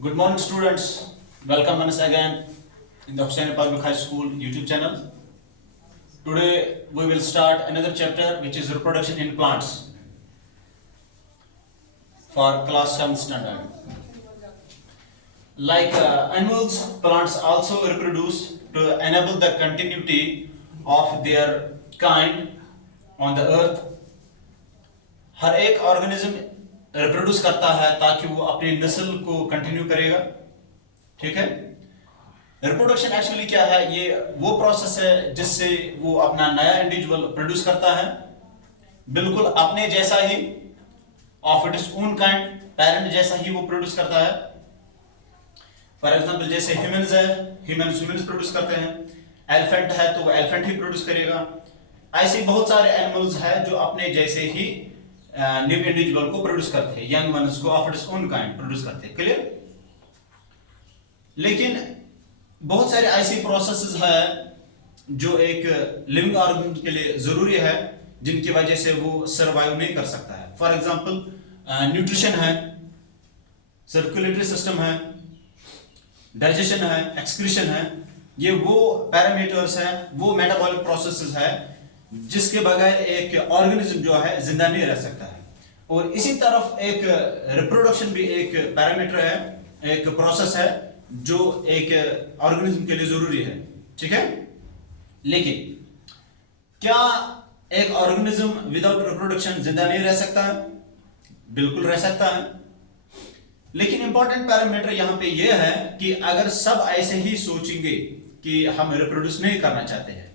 Good morning, students. Welcome once again in the Hussaini Public High School YouTube channel. Today we will start another chapter, which is reproduction in plants for class 7th standard. Like animals, plants also reproduce to enable the continuity of their kind on the earth. हर एक organism reproduce करता है ताकि वो अपनी नस्ल को continue करेगा। ठीक है, रिप्रोडक्शन एक्चुअली क्या है? ये वो प्रोसेस है जिससे वो अपना नया इंडिविजुअल प्रोड्यूस करता है, बिल्कुल अपने जैसा ही, of it is own kind, parent जैसा ही वो प्रोड्यूस करता है। फॉर एग्जांपल जैसे ह्यूमंस है, ह्यूमंस प्रोड्यूस करते हैं। एलिफेंट है तो वो एलिफेंट ही प्रोड्यूस करेगा। ऐसे बहुत सारे एनिमल्स हैं जो अपने जैसे ही न्यू इंडिविजुअल को प्रोड्यूस करते हैं, यंग वंस को of its own kind produce करते हैं। क्लियर? लेकिन बहुत सारे ऐसे प्रोसेसेस है जो एक लिविंग ऑर्गेनिज्म के लिए जरूरी है, जिनकी वजह से वो सरवाइव नहीं कर सकता है। फॉर एग्जांपल न्यूट्रिशन है, सर्कुलेटरी सिस्टम है, डाइजेशन है, एक्सक्रीशन है। ये वो पैरामीटर्स हैं, वो मेटाबॉलिक प्रोसेसेस है जिसके बगैर एक ऑर्गेनिज्म जो है जिंदा नहीं रह सकता है। और इसी तरफ एक रिप्रोडक्शन भी एक पैरामीटर है, एक प्रोसेस है जो एक ऑर्गेनिज्म के लिए जरूरी है। ठीक है, लेकिन क्या एक ऑर्गेनिज्म विदाउट रिप्रोडक्शन जिंदा नहीं रह सकता है? बिल्कुल रह सकता है। लेकिन इंपॉर्टेंट पैरामीटर यहां पे यह है कि अगर सब ऐसे ही सोचेंगे कि हम रिप्रोड्यूस नहीं करना चाहते हैं,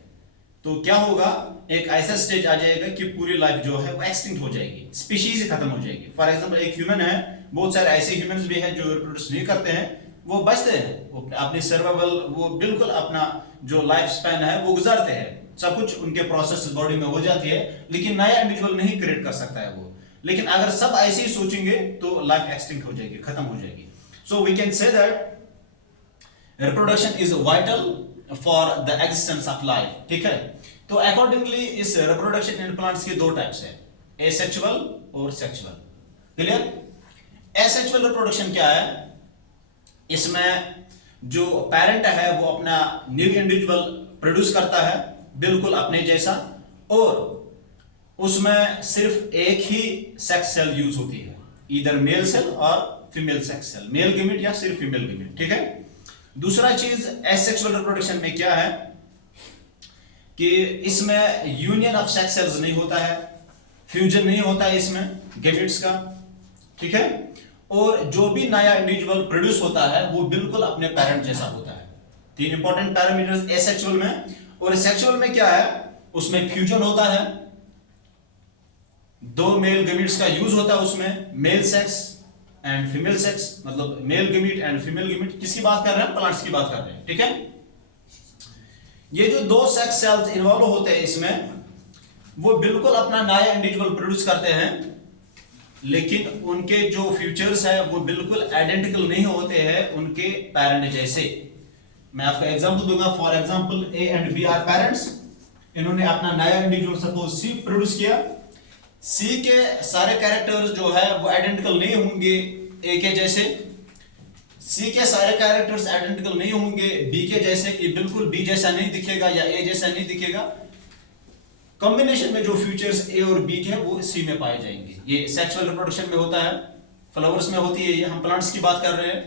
तो क्या होगा? एक ऐसा स्टेज आ जाएगा कि पूरी लाइफ जो है वो एक्सटिंक्ट हो जाएगी, स्पीशीज ही खत्म हो जाएगी। फॉर एग्जांपल एक ह्यूमन है, बहुत सारे ऐसे ह्यूमंस भी हैं जो रिप्रोड्यूस नहीं करते हैं, वो बचते हैं, वो अपनी सर्वाइवल, वो बिल्कुल अपना जो लाइफ स्पैन है वो गुजारते हैं, सब कुछ उनके प्रोसेस बॉडी में हो जाती है, लेकिन नया इंडिविजुअल नहीं क्रिएट कर सकता है वो। लेकिन अगर सब ऐसे ही सोचेंगे तो लाइफ एक्सटिंक्ट हो जाएगी, खत्म हो जाएगी। So we can say that reproduction is vital for the existence of life. ठीक है, तो अकॉर्डिंगली इस रिप्रोडक्शन इन प्लांट्स के दो टाइप्स है, एसेक्सुअल और सेक्सुअल। क्लियर? एसेक्सुअल रिप्रोडक्शन क्या है? इसमें जो पेरेंट है वो अपना न्यू इंडिविजुअल प्रोड्यूस करता है बिल्कुल अपने जैसा, और उसमें सिर्फ एक ही सेक्स सेल यूज होती है, इधर मेल सेल और फीमेल सेक्स सेल, मेल गिमिट या सिर्फ फीमेल गिमिट। ठीक है। दूसरा चीज एसेक्सुअल रिप्रोडक्शन में क्या है कि इसमें यूनियन ऑफ सेक्स सेल्स नहीं होता है, फ्यूजन नहीं होता है इसमें गैमेट्स का। ठीक है, और जो भी नया इंडिविजुअल प्रोड्यूस होता है वो बिल्कुल अपने पेरेंट जैसा होता है। तीन इंपॉर्टेंट पैरामीटर्स एसेक्सुअल में। और सेक्सुअल में क्या है? उसमें फ्यूजन होता है, दो मेल गैमेट्स का यूज होता है उसमें, male sex and female sex, मतलब male gamete and female gamete. किसकी बात कर रहे हैं? प्लांट्स की बात कर रहे हैं। ठीक है, ये जो दो सेक्स सेल्स इन्वॉल्व होते हैं इसमें, वो बिल्कुल अपना नया इंडिविजुअल प्रोड्यूस करते हैं, लेकिन उनके जो फ्यूचर्स है वो बिल्कुल आइडेंटिकल नहीं होते हैं उनके पेरेंट जैसे। मैं आपको एग्जांपल दूंगा। For example A and B are parents, इन्होंने अपना नया इंडिविजुअल सपोज सी प्रोड्यूस किया। सी के सारे कैरेक्टर्स जो है वो आइडेंटिकल नहीं होंगे ए के जैसे, सी के सारे कैरेक्टर्स आइडेंटिकल नहीं होंगे बी के जैसे, कि बिल्कुल बी जैसा नहीं दिखेगा या ए जैसा नहीं दिखेगा। कॉम्बिनेशन में जो फीचर्स ए और बी के हैं वो सी में पाए जाएंगे। ये सेक्सुअल रिप्रोडक्शन में होता है, फ्लावर्स में होती है, ये हम प्लांट्स की बात कर रहे हैं।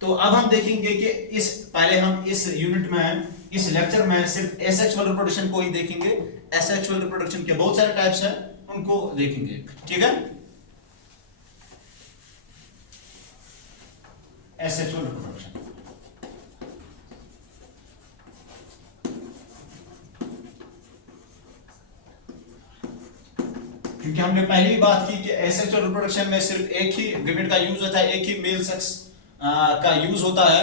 तो अब हम देखेंगे कि पहले हम इस यूनिट में, इस लेक्चर में सिर्फ एसेक्सुअल रिप्रोडक्शन को ही देखेंगे। एसेक्सुअल रिप्रोडक्शन के बहुत सारे टाइप्स हैं, उनको देखेंगे। ठीक है, एसेक्सुअल रिप्रोडक्शन। क्योंकि हमने पहले ही बात की कि एसेक्सुअल रिप्रोडक्शन में सिर्फ एक ही गैमेट का यूज होता है, एक ही मेल सेक्स का यूज होता है,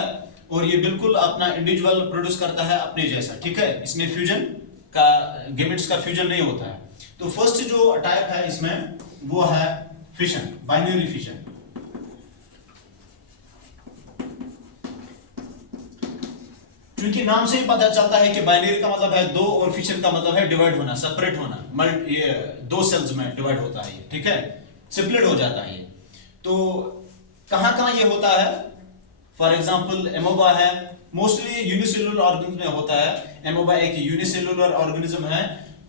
और ये बिल्कुल अपना इंडिविजुअल प्रोड्यूस करता है अपने जैसा। ठीक है, इसमें फ्यूजन का, गैमेट्स का फ्यूजन नहीं होता है। तो फर्स्ट जो टाइप है इसमें वो है फिशन, बाइनरी फिशन। क्योंकि नाम से ही पता चलता है कि बाइनरी का मतलब है दो, और फिशन का मतलब है डिवाइड होना, सेपरेट होना। ये दो सेल्स में डिवाइड होता है ये। ठीक है, स्प्लिट हो जाता है ये। तो कहां कहां ये होता है? फॉर एग्जांपल एमोबा है, मोस्टली यूनिसेलुलर ऑर्गेनिज्म में होता है। एमोबा एक यूनिसेलुलर ऑर्गेनिज्म है।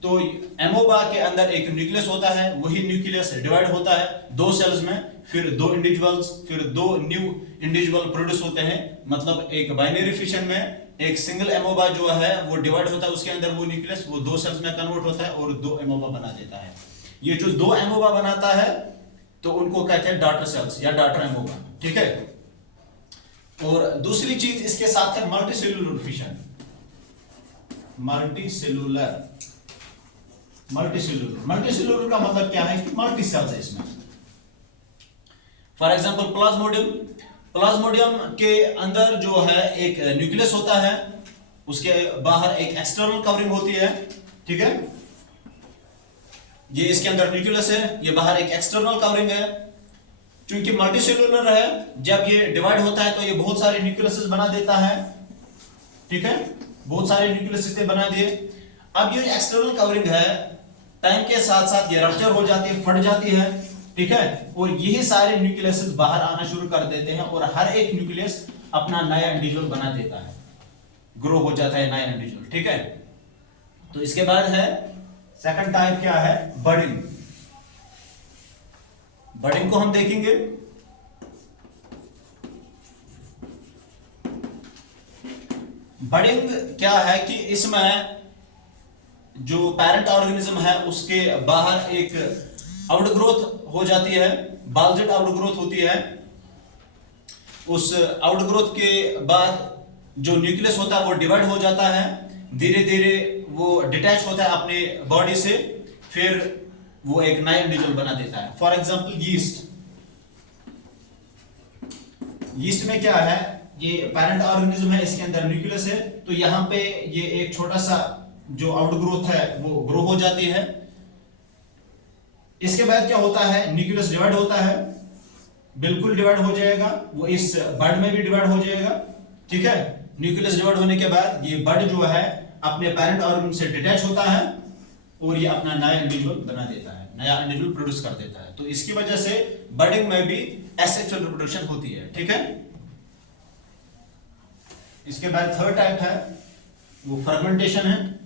तो एमोबा के अंदर एक न्यूक्लियस होता है, वही न्यूक्लियस डिवाइड होता है दो सेल्स में, फिर दो इंडिविजुअल्स, फिर दो न्यू इंडिविजुअल प्रोड्यूस होते हैं। मतलब एक बाइनरी फिशन में एक सिंगल एमोबा जो है वो डिवाइड होता है, उसके अंदर वो न्यूक्लियस वो दो सेल्स में कन्वर्ट होता है और दो एमोबा बना देता है। ये जो दो एमोबा बनाता है तो उनको कहते हैं डॉटर सेल्स या डॉटर एमोबा, ठीक है। और दूसरी चीज इसके साथ है मल्टीसेलुलर फिशन। मल्टीसेलुलर का मतलब क्या है कि मल्टी सेल्स है इसमें। फॉर एग्जांपल प्लाज्मोडियम के अंदर जो है एक न्यूक्लियस होता है, उसके बाहर एक एक्सटर्नल कवरिंग होती है, ठीक है। ये इसके अंदर न्यूक्लियस है, ये बाहर एक एक्सटर्नल कवरिंग है। क्योंकि मल्टीसेलुलर है, जब ये डिवाइड होता है तो ये बहुत सारे न्यूक्लियस बना देता है, ठीक है। बहुत सारे न्यूक्लियस बना दिए। अब ये एक्सटर्नल कवरिंग है, टाइम के साथ साथ ये रप्चर हो जाती है, फट जाती है, ठीक है। और यही सारे न्यूक्लियस बाहर आना शुरू कर देते हैं और हर एक न्यूक्लियस अपना नया इंडिविजुअल बना देता है, ग्रो हो जाता है नया इंडिविजुअल, ठीक है। तो इसके बाद है सेकंड टाइप क्या है, बडिंग। बडिंग को हम देखेंगे। बडिंग क्या है कि इसमें जो पेरेंट ऑर्गेनिज्म है उसके बाहर एक आउटग्रोथ हो जाती है, बाल्जेट आउटग्रोथ होती है। उस आउटग्रोथ के बाद जो न्यूक्लियस होता है वो डिवाइड हो जाता है, धीरे धीरे वो डिटैच होता है अपने बॉडी से, फिर वो एक नया इंडिविजुअल बना देता है। फॉर एग्जांपल यीस्ट में क्या है, ये पेरेंट ऑर्गेनिज्म है, इसके अंदर न्यूक्लियस है, तो यहाँ पे ये एक छोटा सा जो आउटग्रोथ है वो ग्रो हो जाती है। इसके बाद क्या होता है, न्यूक्लियस डिवाइड होता है, बिल्कुल डिवाइड हो जाएगा, वो इस बड में भी डिवाइड हो जाएगा, ठीक है। न्यूक्लियस डिवाइड होने के बाद ये बड जो है अपने पेरेंट ऑर्गन से डिटैच होता है और ये अपना नया इंडिविजुअल बना देता है, नया इंडिविजुअल प्रोड्यूस कर देता है। तो इसकी वजह से बडिंग में भी एसेक्सुअल रिप्रोडक्शन होती है, ठीक है। इसके बाद थर्ड टाइप है वो फर्मेंटेशन है।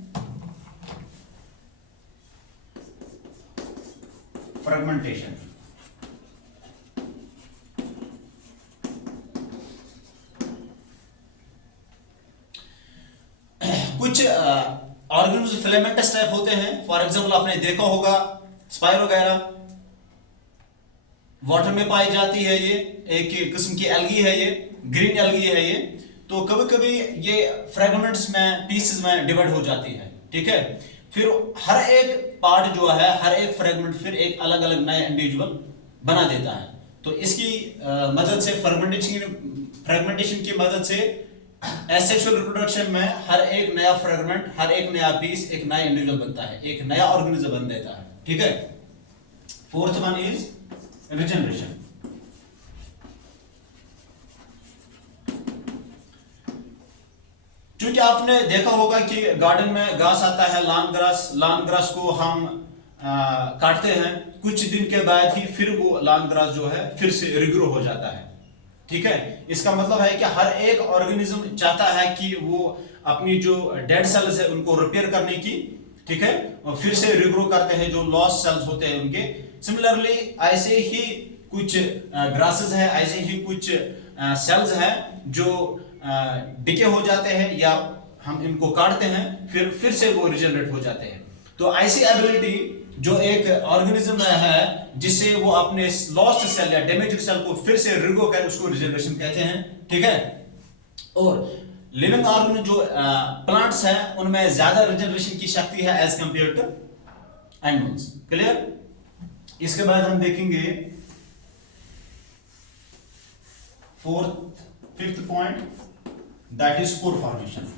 फ्रेगमेंटेशन कुछ ऑर्गेनिज्म फिलामेंटस टाइप होते हैं। फॉर एग्जांपल आपने देखा होगा स्पाइरोगैरा, वाटर में पाई जाती है, ये एक किस्म की एल्गी है, ये ग्रीन एल्गी है ये। तो कभी कभी ये फ्रेगमेंट्स में, पीसेस में डिवाइड हो जाती है, ठीक है। फिर हर एक पार्ट जो है, हर एक फ्रेगमेंट फिर एक अलग अलग नया इंडिविजुअल बना देता है। तो इसकी मदद से फ्रेगमेंटेशन की मदद से एसेक्सुअल रिप्रोडक्शन में हर एक नया फ्रेगमेंट, हर एक नया पीस एक नया इंडिविजुअल बनता है, एक नया ऑर्गेनिज्म बन देता है, ठीक है। Fourth one is regeneration. क्योंकि आपने देखा होगा कि गार्डन में घास आता है, लॉन ग्रास को हम काटते हैं, कुछ दिन के बाद ही फिर वो लॉन ग्रास जो है फिर से रिग्रो हो जाता है, ठीक है। इसका मतलब है कि हर एक ऑर्गेनिज्म चाहता है कि वो अपनी जो डेड सेल्स है उनको रिपेयर करने की, ठीक है, और फिर से रिग्रो करते हैं जो लॉस्ट सेल्स होते हैं उनके। सिमिलरली ऐसे ही कुछ ग्रासेस है, ऐसे ही कुछ सेल्स है जो डिके हो जाते हैं या हम इनको काटते हैं, फिर से वो रिजनरेट हो जाते हैं। तो ऐसी एबिलिटी जो एक ऑर्गेनिज्म में है जिससे वो अपने लॉस्ट सेल या डैमेज्ड सेल को फिर से रिग्रो कर, उसको रिजनरेशन कहते हैं, ठीक है। और लिविंग ऑर्गन जो प्लांट्स हैं उनमें ज्यादा रिजनरेशन की शक्ति है as compare to animals. Clear. इसके बाद हम देखेंगे fifth point, that is spore formation.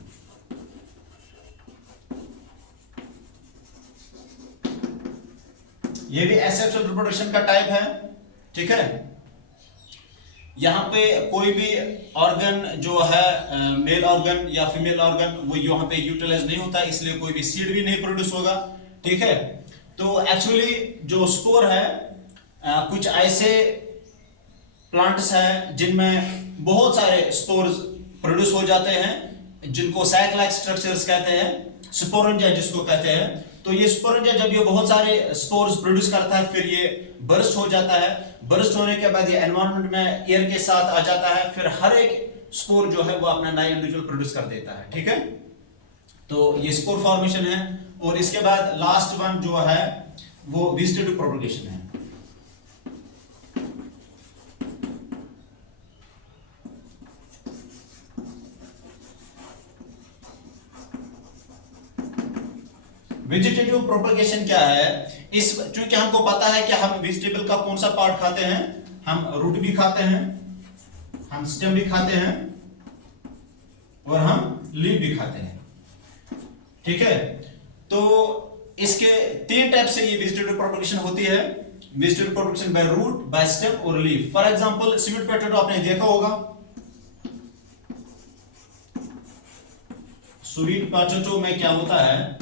ये भी एसेक्सुअल रिप्रोडक्शन का टाइप है, ठीक है। यहां पे कोई भी ऑर्गन जो है मेल ऑर्गन या फीमेल ऑर्गन वो यहां पे यूटिलाइज नहीं होता, इसलिए कोई भी सीड भी नहीं प्रोड्यूस होगा, ठीक है। तो एक्चुअली जो स्पोर है कुछ ऐसे प्लांट्स हैं जिनमें बहुत सारे स्पोर्स प्रोड्यूस हो जाते हैं जिनको सैक लाइक स्ट्रक्चर्स कहते हैं, स्पोरेंजा जिसको कहते हैं। तो ये स्पोरेंजा जब ये बहुत सारे स्पोर्स प्रोड्यूस करता है फिर ये बर्स्ट हो जाता है। बर्स्ट होने के बाद ये एनवायरनमेंट में एयर के साथ आ जाता है, फिर हर एक स्पोर जो है वो अपना नया इंडिविजुअल प्रोड्यूस कर देता है। ठीक है, तो ये स्पोर फॉर्मेशन है। और इसके बाद लास्ट वन जो है वो वेजिटेटिव प्रोपगेशन है। वेजिटेटिव प्रोपगेशन क्या है? इस चूंकि हमको पता है कि हम वेजिटेबल का कौन सा पार्ट खाते हैं, हम रूट भी खाते हैं, हम स्टेम भी खाते हैं और हम लीफ भी खाते हैं। ठीक है, तो इसके 3 टाइप से ये वेजिटेटिव प्रोपगेशन होती है। Vegetative propagation by root, by stem और leaf. For example sweet potato आपने देखा होगा। स्वीट पोटैटो में क्या होता है,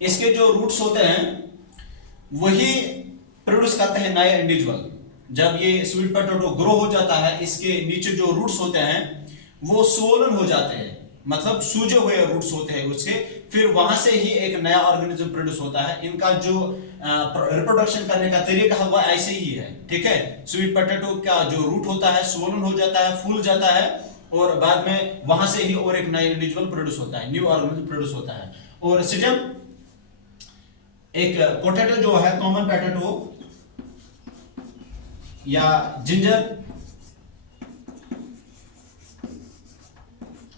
इसके जो रूट्स होते हैं वही प्रोड्यूस करते हैं नया इंडिविजुअल। जब ये स्वीट पोटैटो ग्रो हो जाता है, इसके नीचे जो रूट्स होते हैं वो सोलन हो जाते हैं, मतलब सूजे हुए रूट्स होते हैं उसके, फिर वहां से ही एक नया ऑर्गेनिज्म प्रोड्यूस होता है। इनका जो रिप्रोडक्शन करने का तरीका है वो ऐसे ही है। ठीक है, स्वीट पोटैटो का जो रूट होता है सोलन हो जाता है, फूल जाता है और बाद में वहां से ही और एक नया इंडिविजुअल प्रोड्यूस होता है, न्यू ऑर्गेनिज्म प्रोड्यूस होता है। और स्टेम, एक पोटैटो जो है कॉमन पोटैटो या जिंजर,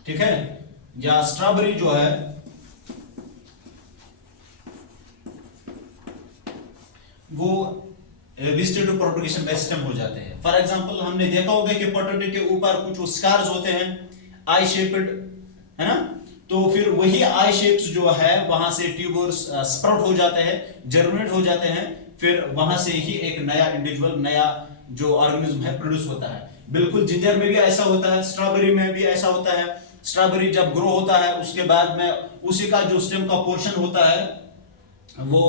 ठीक है, या स्ट्रॉबेरी जो है वो वेजिटेटिव प्रोपगेशन का सिस्टम हो जाते हैं। फॉर एग्जांपल हमने देखा होगा कि पोटैटो के ऊपर कुछ स्कार्स होते हैं आई शेप्ड, है ना, तो फिर वही आई शेप्स जो है वहां से ट्यूबर्स स्प्राउट हो जाते हैं, जर्मिनेट हो जाते हैं, फिर वहां से ही एक नया इंडिविजुअल, नया जो ऑर्गेनिज्म है प्रोड्यूस होता है। बिल्कुल जिंजर में भी ऐसा होता है, स्ट्रॉबेरी में भी ऐसा होता है। स्ट्रॉबेरी जब ग्रो होता है उसके बाद में उसी का जो स्टेम का पोर्शन होता है वो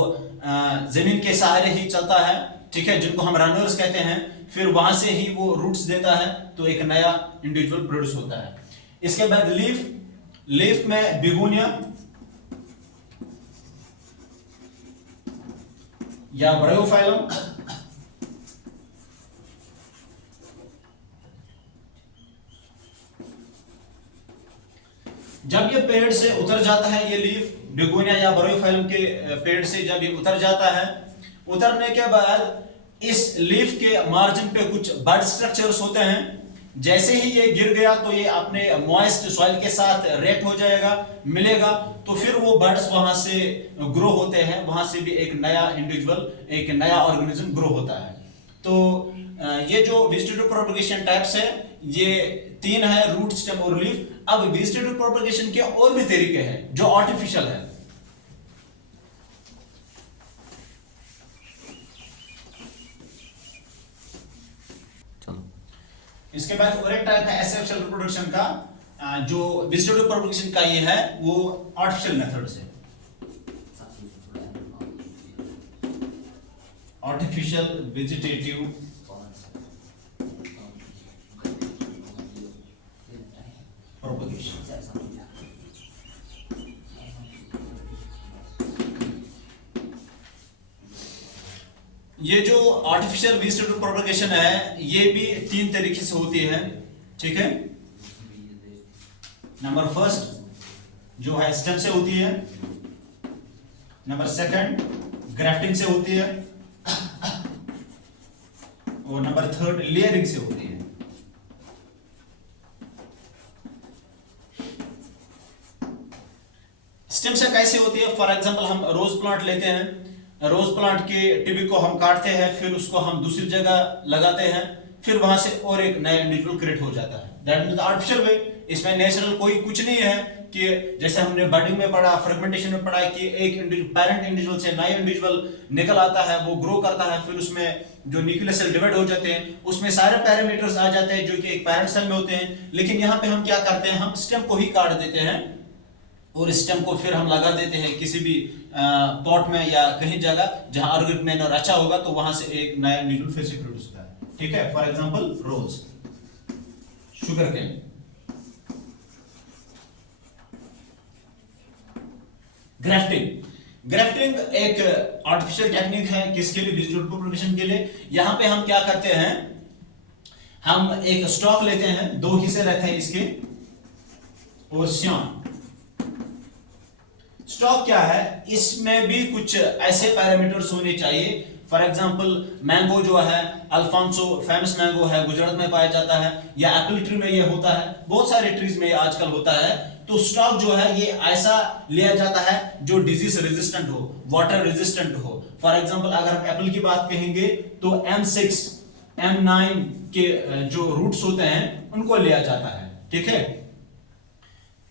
जमीन के सहारे ही चलता है, ठीक है, जिनको हम रनर्स कहते हैं, फिर वहां से ही वो रूट्स देता है तो एक नया इंडिविजुअल प्रोड्यूस होता है। इसके बाद लीफ, लीफ में बिगोनिया या ब्रायोफाइलम, जब ये पेड़ से उतर जाता है, ये लीफ बिगोनिया या ब्रायोफाइलम के पेड़ से जब ये उतर जाता है, उतरने के बाद इस लीफ के मार्जिन पे कुछ बड स्ट्रक्चर्स होते हैं। जैसे ही ये गिर गया तो ये अपने मॉइस्ट सॉइल के साथ रेट हो जाएगा, मिलेगा, तो फिर वो बर्ड्स वहां से ग्रो होते हैं, वहां से भी एक नया इंडिविजुअल, एक नया ऑर्गेनिज्म ग्रो होता है। तो ये जो वेजिटेटिव प्रोपगेशन टाइप्स है ये 3 है, रूट, स्टेम और लीफ। अब वेजिटेटिव प्रोपगेशन के और भी तरीके हैं जो आर्टिफिशियल है। इसके बाद और एक टाइप है एसेक्सुअल रिप्रोडक्शन का, जो वेजिटेटिव प्रोपगेशन का ये है वो आर्टिफिशियल मेथड से, आर्टिफिशियल वेजिटेटिव प्रोपगेशन। ये जो आर्टिफिशियल वेजिटेटिव प्रोपगेशन है ये भी 3 तरीके से होती है, ठीक है। नंबर फर्स्ट जो है स्टेम से होती है, नंबर सेकंड ग्राफ्टिंग से होती है और नंबर थर्ड लेयरिंग से होती है। स्टेम से कैसे होती है? फॉर एग्जांपल हम रोज प्लांट लेते हैं, रोज प्लांट के टिब्बी को हम काटते हैं, फिर उसको हम दूसरी जगह लगाते हैं, फिर वहां से और एक नया इंडिविजुअल क्रिएट हो जाता है। दैट मींस आर्टिफिशियल वे। इसमें नेचुरल कोई कुछ नहीं है कि जैसे हमने बर्डिंग में पढ़ा, फ्रेगमेंटेशन में पढ़ा कि एक पैरेंट इंडिविजुअल से नया इंडिविजुअल निकल आता है, वो ग्रो करता है, फिर उसमें जो न्यूक्लियस सेल डिवाइड हो जाते हैं, उसमें सारे पैरामीटर्स आ जाते हैं जो कि एक पैरेंट सेल में होते हैं। लेकिन यहाँ पे हम क्या करते हैं, हम स्टेम को ही काट देते हैं और स्टेम को फिर हम लगा देते हैं किसी भी पॉट में या कहीं जगह जहां ऑर्गेनिक मैन्योर अच्छा होगा, तो वहां से एक नया इंडिविजुअल फिर से प्रोड्यूस होता है, ठीक है। For example rose. Sugar cane. Grafting एक आर्टिफिशियल टेक्निक है, किसके लिए? वेजिटेबल प्रोपगेशन के लिए। यहां पे हम क्या करते हैं, हम एक स्टॉक लेते हैं, दो हिस्से रहते हैं इसके, और सियान। स्टॉक क्या है, इसमें भी कुछ ऐसे पैरामीटर्स होने चाहिए। फॉर एग्जांपल मैंगो जो है, अल्फांसो फेमस मैंगो है, गुजरात में पाया जाता है, या एप्पल ट्री में ये होता है, बहुत सारे ट्रीज में ये आजकल होता है। तो स्टॉक जो है ये ऐसा लिया जाता है जो डिजीज रेजिस्टेंट हो, वाटर रेजिस्टेंट हो। फॉर एग्जांपल अगर हम एप्पल की बात कहेंगे तो M6 M9 के जो रूट्स होते हैं उनको लिया जाता है, ठीक है।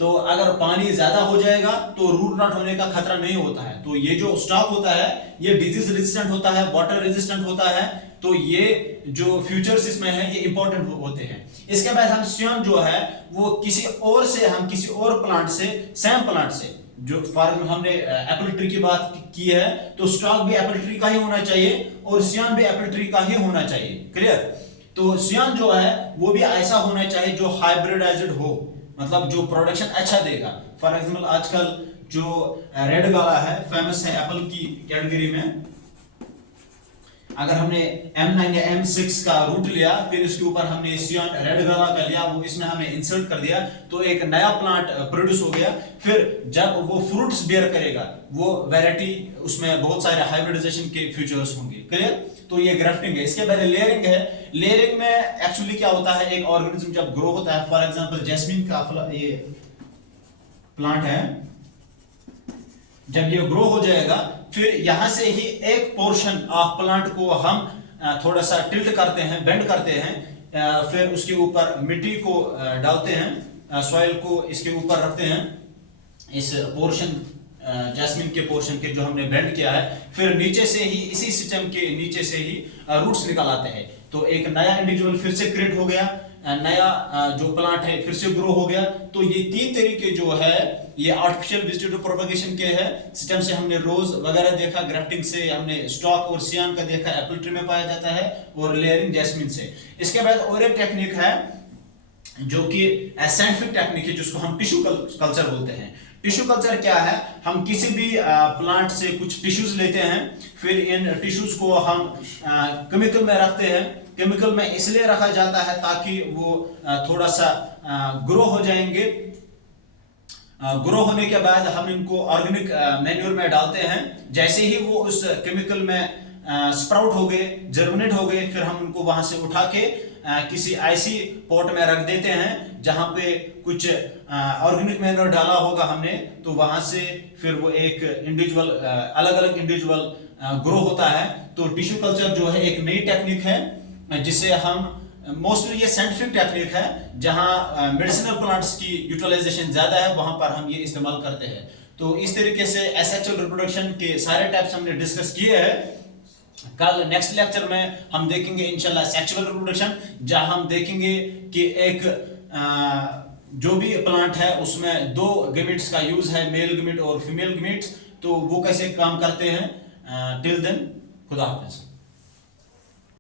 तो अगर पानी ज्यादा हो जाएगा तो रूट नॉट होने का खतरा नहीं होता है। तो ये जो स्टॉक होता है ये डिजीज रेजिस्टेंट होता है, वाटर रेजिस्टेंट होता है। तो ये जो फ्यूचर्स इसमें है ये इंपॉर्टेंट होते हैं। इसके बाद हम सियान जो है वो किसी और से, हम किसी और प्लांट से, सेम प्लांट से, जो फॉर एग्जाम्पल हमने एप्पल ट्री की बात की है तो स्टॉक भी एप्पल ट्री का ही होना चाहिए और सियान भी एप्पल ट्री का ही होना चाहिए। क्लियर? तो सियान जो है वो भी ऐसा होना चाहिए जो हाइब्रिडाइज्ड हो, मतलब जो प्रोडक्शन अच्छा देगा। फॉर एग्जाम्पल आजकल जो रेड गाला है, फेमस है एप्पल की कैटेगरी में। अगर हमने M9 या M6 का रूट लिया, फिर इसके ऊपर हमने सियान रेड गाला का लिया, वो इसमें हमने इंसर्ट कर दिया, तो एक नया प्लांट प्रोड्यूस हो गया। फिर जब वो फ्रूट्स बेयर करेगा, वो वैरायटी, उसमें बहुत सारे हाइब्रिडाइजेशन के फीचर्स होंगे। क्लियर? तो ये ग्राफ्टिंग है। इसके बाद लेयरिंग है। लेयरिंग में एक्चुअली क्या होता है, एक ऑर्गेनिज्म जब ग्रो होता है, फॉर एग्जांपल जैस्मीन का ये प्लांट है, जब ये ग्रो हो जाएगा फिर यहां से ही एक पोर्शन ऑफ प्लांट को हम थोड़ा सा टिल्ट करते हैं, बेंड करते हैं, फिर उसके ऊपर मिट्टी को डालते हैं, सॉइल को इसके ऊपर रखते हैं, इस पोर्शन जैस्मिन के पोर्शन के जो हमने बेंड किया है, फिर नीचे से ही, इसी सिस्टम के नीचे से ही रूट्स निकल आते हैं। तो एक नया इंडिविजुअल फिर से क्रिएट हो गया, नया जो प्लांट है फिर से ग्रो हो गया। तो ये तीन तरीके जो है ये आर्टिफिशियल वेजिटेटिव प्रोपगेशन के है सिस्टम से। हमने रोज वगैरह देखा, ग्राफ्टिंग से हमने स्टॉक और सियान का देखा, एप्पल ट्री में पाया जाता है, और लेयरिंग जैस्मिन से। इसके बाद और एक टेक्निक है जो कि साइंटिफिक टेक्निक है, जिसको हम टिश्यू कल्चर बोलते हैं। टिश्यू कल्चर क्या है, हम किसी भी प्लांट से कुछ टिश्यूज लेते हैं, फिर इन टिश्यूज को हम केमिकल में रखते हैं। केमिकल में इसलिए रखा जाता है ताकि वो थोड़ा सा ग्रो हो जाएंगे। ग्रो होने के बाद हम इनको ऑर्गेनिक मैन्योर में डालते हैं। जैसे ही वो उस केमिकल में स्प्राउट हो गए, जर्मिनेट हो गए, फिर हम उनको वहां से उठा के किसी ऐसी पॉट में रख देते हैं जहां पे कुछ ऑर्गेनिक मैन्योर डाला होगा हमने, तो वहां से फिर वो एक इंडिविजुअल, अलग अलग इंडिविजुअल ग्रो होता है। तो टिश्यू कल्चर जो है एक नई टेक्निक है जिसे हम, मोस्टली ये साइंटिफिक टेक्निक है, जहां मेडिसिनल प्लांट्स की यूटिलाइजेशन ज्यादा है, वहां पर हम ये इस्तेमाल करते हैं। तो इस तरीके से एसेक्सुअल रिप्रोडक्शन के सारे टाइप्स हमने डिस्कस किए हैं। कल नेक्स्ट लेक्चर में हम देखेंगे इंशाल्लाह सेक्सुअल रिप्रोडक्शन, जहां हम देखेंगे कि एक जो भी प्लांट है उसमें दो गेमेट्स का यूज है, मेल गेमेट और फीमेल गेमेट्स, तो वो कैसे काम करते हैं। टिल देन, खुदा हाफिज।